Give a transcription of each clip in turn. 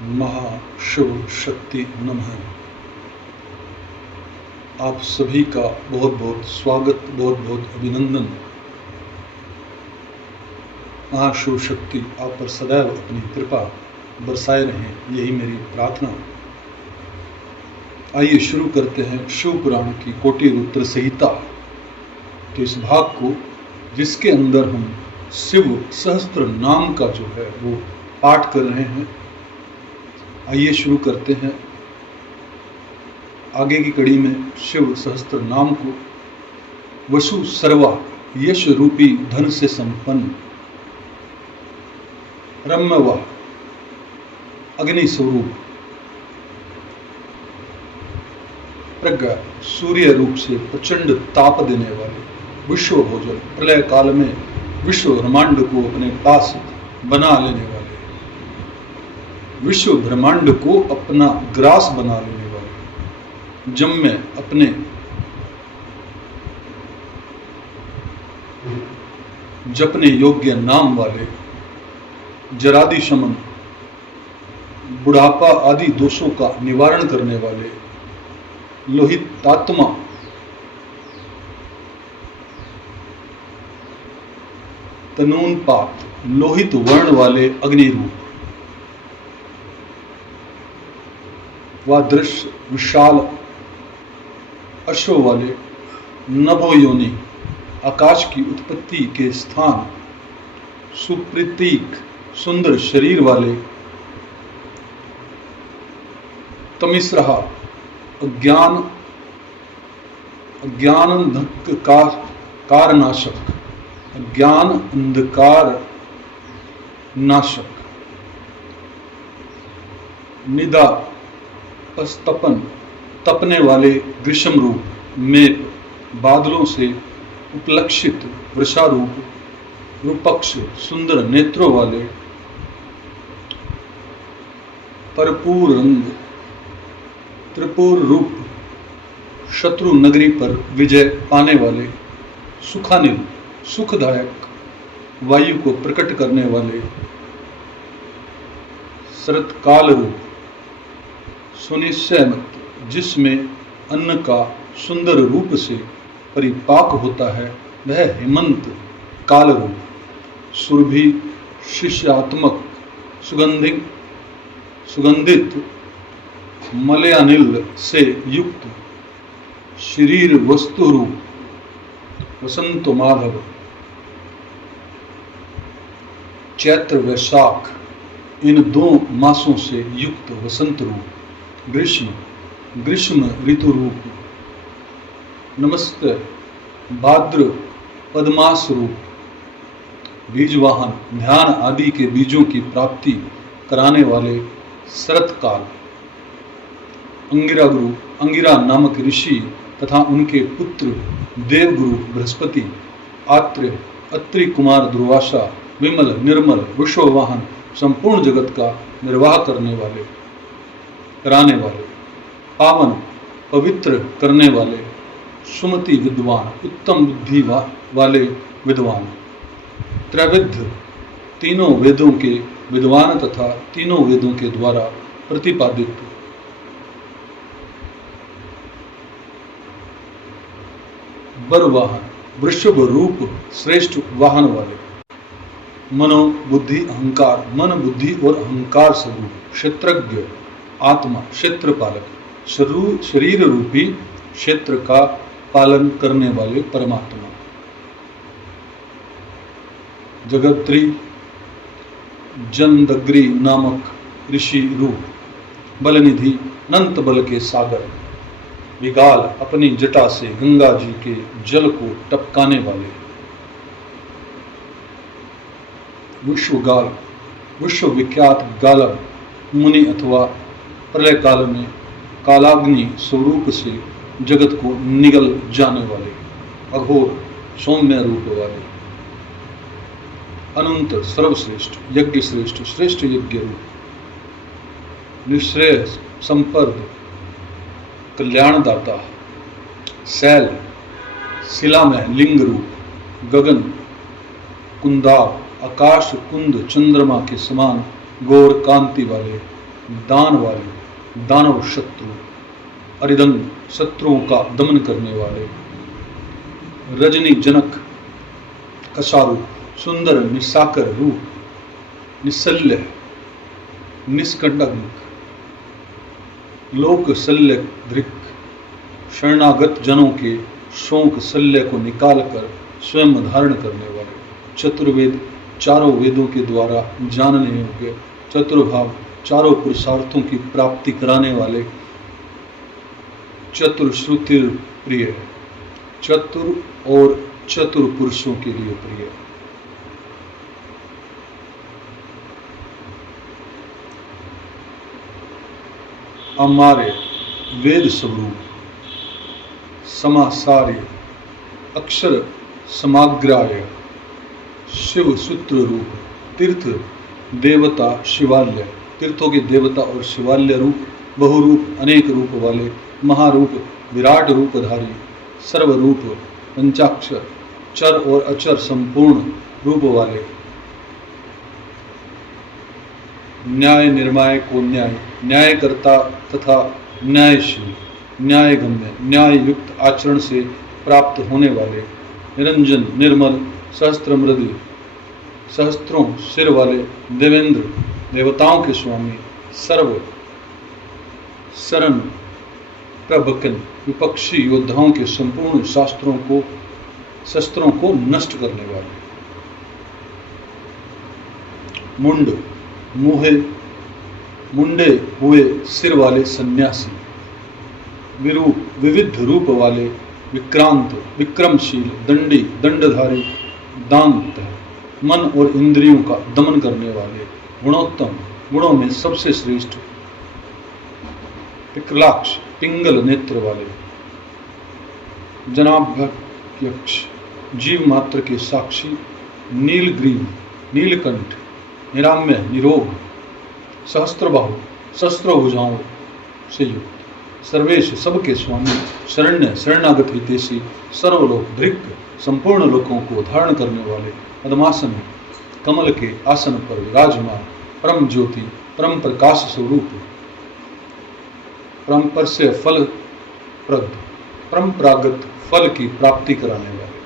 महाशिव शक्ति नमः। आप सभी का बहुत बहुत स्वागत, बहुत बहुत अभिनंदन। महाशिव शक्ति आप पर सदैव अपनी कृपा बरसाए रहें, यही मेरी प्रार्थना। आइए शुरू करते हैं शिव पुराण की कोटि रुद्र संहिता। तो इस भाग को, जिसके अंदर हम शिव सहस्त्र नाम का जो है वो पाठ कर रहे हैं, आइए शुरू करते हैं। आगे की कड़ी में शिव सहस्त्र नाम को वसु सर्वा यश रूपी धन से संपन्न, रम्यवा अग्नि स्वरूप, प्रज्ञा सूर्य रूप से प्रचंड ताप देने वाले, विश्व भोजन प्रलय काल में विश्व ब्रह्मांड को अपने पास बना लेने वाले, विश्व ब्रह्मांड को अपना ग्रास बना लेने वाले, जम्मे अपने जपने योग्य नाम वाले, जरादि शमन बुढ़ापा आदि दोषों का निवारण करने वाले, लोहितात्मा तनूनपात लोहित वर्ण वाले अग्नि रूप, वह दृश्य विशाल अश्व वाले, नभोयोनि आकाश की उत्पत्ति के स्थान, सुप्रतीक सुंदर शरीर वाले, तमिस्रहा अज्ञान अंधकार नाशक, अज्ञान अंधकार नाशक, निदा पस्तपन तपने वाले ग्रीष्म रूप, मेप बादलों से उपलक्षित वृषारूप, रूपक्ष सुंदर नेत्रों वाले, परपूर रंग त्रिपुर रूप, शत्रु नगरी पर विजय पाने वाले, सुखानिल सुखदायक वायु को प्रकट करने वाले, शरतकाल रूप, सुनिश्चयमत जिसमें अन्न का सुंदर रूप से परिपाक होता है, वह हेमंत काल रूप, सुरभि शिष्यात्मक सुगंधित मलयानिल से युक्त शरीर वस्तु रूप, वसंत माधव चैत्र वैशाख इन दो मासों से युक्त वसंत रूप, ग्रीष्म ऋतु रूप, नमस्ते भाद्र पद्मास रूप, बीजवाहन ध्यान आदि के बीजों की प्राप्ति कराने वाले शरतकाल, अंगिरा नामक ऋषि तथा उनके पुत्र देवगुरु बृहस्पति, अत्रि कुमार दुर्वासा, विमल निर्मल विश्ववाहन संपूर्ण जगत का निर्वाह कराने वाले, पावन पवित्र करने वाले, सुमति विद्वान उत्तम बुद्धि वाले विद्वान, त्रैविध्य तीनों वेदों के विद्वान तथा तीनों वेदों के द्वारा प्रतिपादित, बरवाहन वृषभ रूप श्रेष्ठ वाहन वाले, मनो बुद्धि अहंकार मन बुद्धि और अहंकार स्वरूप, क्षेत्रज्ञ आत्मा क्षेत्रपालक, शरीर रूपी क्षेत्र का पालन करने वाले परमात्मा, जगत्री जनदग्री नामक ऋषि रूप, बलनिधि अनंत बल के सागर, विगाल अपनी जटा से गंगा जी के जल को टपकाने वाले, विश्वगाल विश्वविख्यात गालब मुनि अथवा प्रलय काल में कालाग्नि स्वरूप से जगत को निगल जाने वाले, अघोर सौम्य रूप वाले, अनंत सर्वश्रेष्ठ यज्ञ श्रेष्ठ यज्ञ रूप, निश्रेय संपर्द कल्याणदाता, शैल शिला में लिंग रूप, गगन कुंदाब आकाश कुंद चंद्रमा के समान गौर कांति वाले, दान वाले, दानव शत्रु, अरिदंग शत्रुओं का दमन करने वाले, रजनी जनक कसारू, सुंदर निशाकर रूप, निशल्य निष्कंटक, लोक शल्य धृक, शरणागत जनों के शोक शल्य को निकालकर स्वयं धारण करने वाले, चतुर्वेद चारों वेदों के द्वारा जानने योग्य, चतुर्भाव चारों पुरुषार्थों की प्राप्ति कराने वाले, चतुर्श्रुति प्रिय, चतुर और चतुर पुरुषों के लिए प्रिय, हमारे वेद स्वरूप, समासार्य, अक्षर समाग्राय, शिव सूत्र रूप, तीर्थ देवता शिवालय, तीर्थों के देवता और शिवालय रूप, बहुरूप अनेक रूप वाले, महारूप विराट रूपधारी, सर्वरूप पंचाक्षर, चर और अचर संपूर्ण रूप वाले, न्याय निर्माय को न्याय, न्यायकर्ता तथा न्यायशील, न्यायगम्य, न्याय युक्त आचरण से प्राप्त होने वाले, निरंजन निर्मल, सहस्त्र मृदु, सहस्त्रों सिर वाले, देवेंद्र देवताओं के स्वामी, सर्व शरण प्रभकन, विपक्षी योद्धाओं के संपूर्ण शस्त्रों को नष्ट करने वाले, मुंड मुंडे हुए सिर वाले सन्यासी, विविध रूप वाले, विक्रांत विक्रमशील, दंडी दंडधारी, दांत मन और इंद्रियों का दमन करने वाले, गुणोत्तम गुणों में सबसे श्रेष्ठ, पिकलाक्ष पिंगल नेत्र वाले, जनाभ्यक्ष जीव मात्र के साक्षी, नीलग्रीव नीलकंठ, निराम्य निरोग, सहस्त्रबाहु शस्त्र भुजाओं से युक्त, सर्वेश सबके स्वामी, शरण्य शरणागत हितेशी, सर्वलोक धृक संपूर्ण लोकों को धारण करने वाले, पद्मासन कमल के आसन पर विराजमान, परम ज्योति परम प्रकाश स्वरूप, परमपर्श्य फल प्रद, परम्परागत फल की प्राप्ति कराने वाले,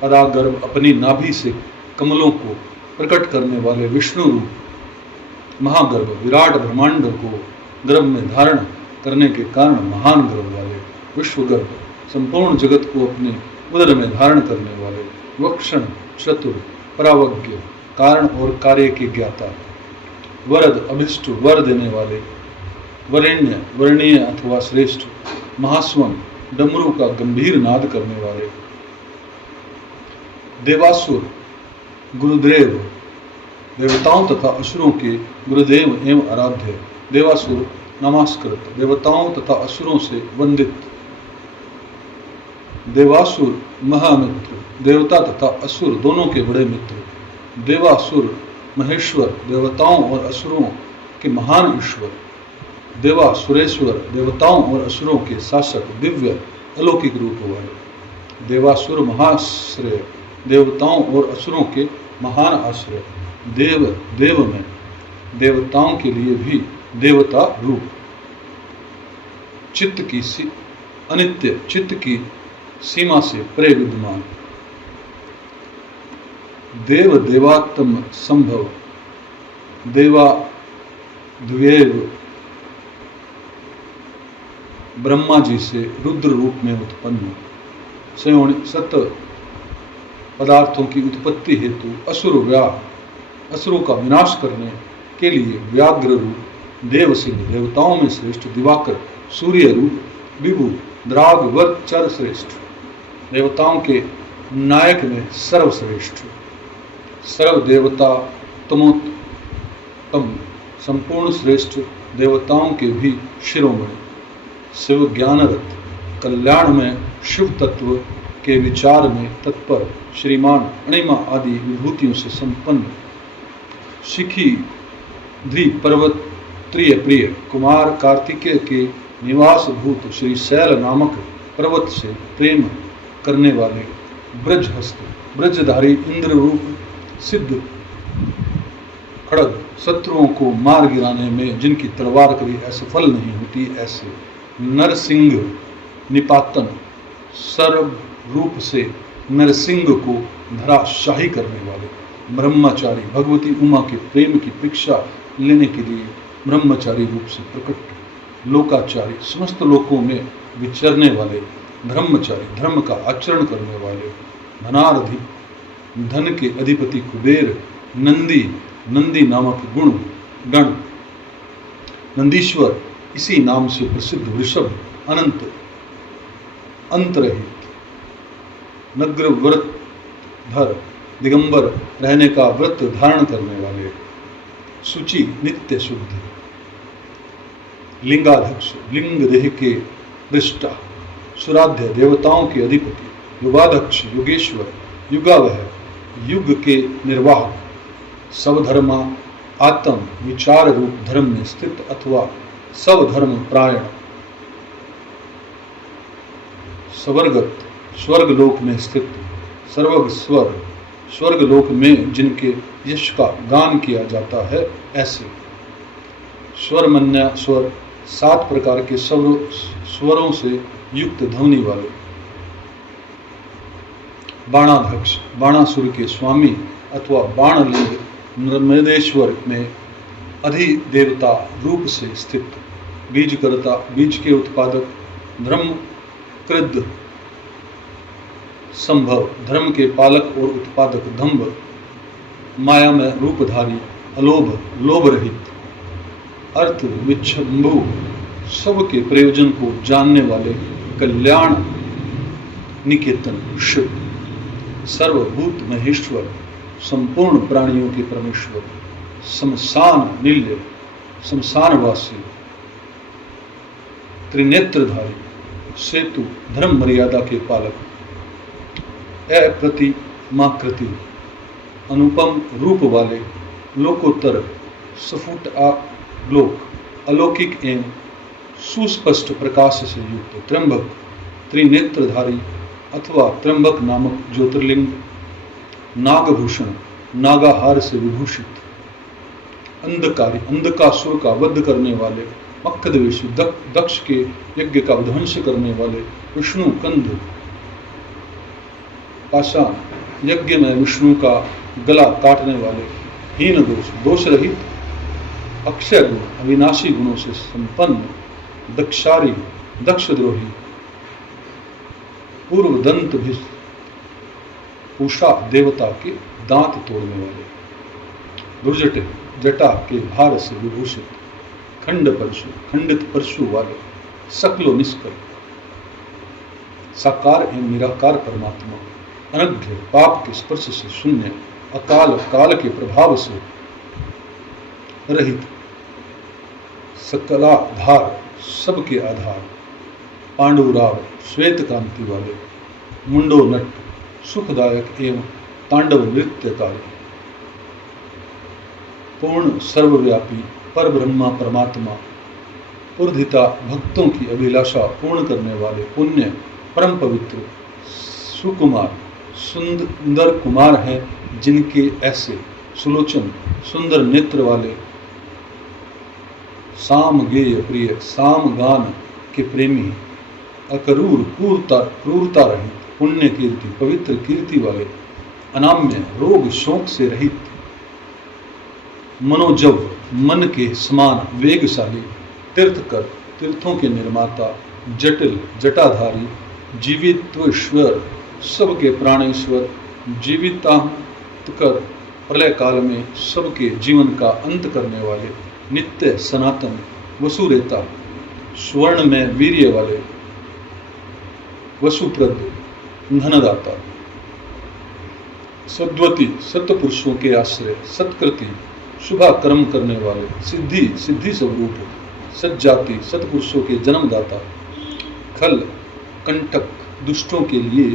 परागर्भ अपनी नाभि से कमलों को प्रकट करने वाले विष्णु रूप, महागर्भ विराट ब्रह्मांड को गर्भ में धारण करने के कारण महान गर्भ वाले, विश्वगर्भ संपूर्ण जगत को अपने उदर में धारण करने वाले, वक्षण चतुर परावज्ञ, कारण और कार्य के ज्ञाता, वरद अभिष्ट वर देने वाले, वरेण्य वर्णीय अथवा श्रेष्ठ, महास्वन डमरू का गंभीर नाद करने वाले, देवासुर गुरुदेव देवताओं तथा असुरों के गुरुदेव एवं आराध्य, देवासुर नमस्कृत, देवताओं तथा असुरों से वंदित, देवासुर महामित्र, देवता तथा असुर दोनों के बड़े मित्र, देवासुर महेश्वर, देवताओं और असुरों के महान ईश्वर, देवासुरेश्वर, देवताओं और असुरों के शासक, दिव्य अलौकिक रूप वाले, देवासुर महाश्रय, देवताओं और असुरों के महान आश्रय, देव में देवताओं के लिए भी देवता रूप, चित्त की अनित्य, चित्त की सीमा से परे विद्यमान, देव देवात्म संभव, देवा द्वेव ब्रह्मा जी से रुद्र रूप में उत्पन्न, सत पदार्थों की उत्पत्ति हेतु असुरों का विनाश करने के लिए व्याघ्र रूप, देवसिंह देवताओं में श्रेष्ठ, दिवाकर सूर्य रूप, विभु द्राग वर चर श्रेष्ठ, देवताओं के नायक में सर्वश्रेष्ठ, सर्व देवता तमोत्तम संपूर्ण श्रेष्ठ, देवताओं के भी शिरोमणि, शिव ज्ञानरत, कल्याण में शिव तत्व के विचार में तत्पर, श्रीमान अणिमा आदि विभूतियों से संपन्न, शिखी ध्री पर्वत प्रिय प्रिय, कुमार कार्तिकेय के निवास भूत श्री शैल नामक पर्वत से प्रेम करने वाले, ब्रजहस्त ब्रजधारी इंद्र रूप, सिद्ध खड़ग शत्रुओं को मार गिराने में जिनकी तलवार कभी असफल नहीं होती, ऐसे नरसिंह निपातन सर्व रूप से नरसिंह को धराशाही करने वाले ब्रह्मचारी भगवती उमा के प्रेम की परीक्षा लेने के लिए ब्रह्मचारी रूप से प्रकट लोकाचारी समस्त लोकों में विचरने वाले ब्रह्मचारी धर्म का आचरण करने वाले धनार्धि धन के अधिपति कुबेर नंदी नामक गुण गण नंदीश्वर इसी नाम से प्रसिद्ध वृषभ अनंत अंतरहित नग्र व्रत धर दिगंबर रहने का व्रत धारण करने वाले सुचि नित्य शुद्ध लिंगाध्यक्ष लिंग देह के दृष्टा सुराध्य देवताओं के अधिपति युगाध्यक्ष योगेश्वर युगावह युग के निर्वाहक सवधर्मा आत्म विचार रूप धर्म में स्थित अथवा सवधर्म प्रायण सवर्गत स्वर्गलोक में स्थित सर्वस्वर स्वर्गलोक में जिनके यश का गान किया जाता है, ऐसे स्वरमन्या स्वर 7 प्रकार के स्वरों से युक्त ध्वनि वाले बाणाध्यक्ष बाणासुर के स्वामी अथवा बाणलिंग नर्मदेश्वर में अधिदेवता रूप से स्थित बीजकर्ता बीज के उत्पादक धर्म कृद संभव धर्म के पालक और उत्पादक दंभ माया में रूपधारी अलोभ लोभ रहित अर्थ विच्छंभु सबके प्रयोजन को जानने वाले कल्याण निकेतन शिव सर्वभूत महेश्वर संपूर्ण प्राणियों के परमेश्वर शमशान निल्य शमशानवासी त्रिनेत्रधारी सेतु धर्म मर्यादा के पालक अप्रतिमाकृति अनुपम रूप वाले लोकोत्तर सफुट आलोक अलौकिक एवं सुस्पष्ट प्रकाश से युक्त त्र्यंबक त्रिनेत्रधारी अथवा त्र्यंबक नामक ज्योतिर्लिंग नागभूषण नागाहार से विभूषित अंधकारी अंधकासुर का वध करने वाले मक्खदवेशी दक्ष के यज्ञ का ध्वंस करने वाले विष्णु कंध पाषाण यज्ञ में विष्णु का गला काटने वाले हीन दोष रहित अक्षय गुण अविनाशी गुणों से संपन्न दक्षारी दक्षद्रोही पूर्व दंत भी उषा देवता के दांत तोड़ने वाले दुर्जटे जटा के भार से विभूषित खंडित परशु वाले सकलो निष्कल साकार एवं निराकार परमात्मा अनघ्य पाप के स्पर्श से शून्य अकाल काल के प्रभाव से रहित सकलाधार सबके आधार पांडुराव श्वेत कांति वाले मुंडोनट सुखदायक एवं तांडव नृत्यकारी पूर्ण सर्वव्यापी पर ब्रह्मा परमात्मा उर्धिता भक्तों की अभिलाषा पूर्ण करने वाले पुण्य परम पवित्र सुकुमार सुंदर कुमार हैं, जिनके ऐसे सुलोचन सुंदर नेत्र वाले साम गेय प्रिय साम गान के प्रेमी अकरूर क्रूरता रहित पुण्य कीर्ति पवित्र कीर्ति वाले अनाम्य रोग शोक से रहित मनोजव मन के समान वेगशाली तीर्थकर तीर्थों के निर्माता जटिल जटाधारी जीवित्वेश्वर सबके प्राणेश्वर जीवितांत कर प्रलय काल में सबके जीवन का अंत करने वाले नित्य सनातन वसुरेता स्वर्ण में वीर्य वाले वसुप्रद धनदाता सद्वती सत्पुरुषों के आश्रय सत्कृति शुभ कर्म करने वाले सिद्धि स्वरूप सज्जाति सत्पुरुषों के जन्मदाता खल कंटक दुष्टों के लिए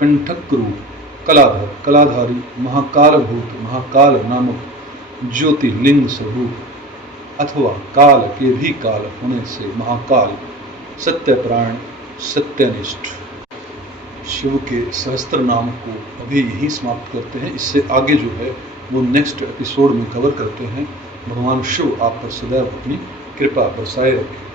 कंठक रूप कलाधारी महाकालभूत महाकाल नामक ज्योतिर्लिंग स्वरूप अथवा काल के भी काल होने से महाकाल सत्यप्राण सत्यनिष्ठ। शिव के सहस्त्र नाम को अभी यही समाप्त करते हैं। इससे आगे जो है वो नेक्स्ट एपिसोड में कवर करते हैं। भगवान शिव आप पर सदैव अपनी कृपा बरसाए रखें।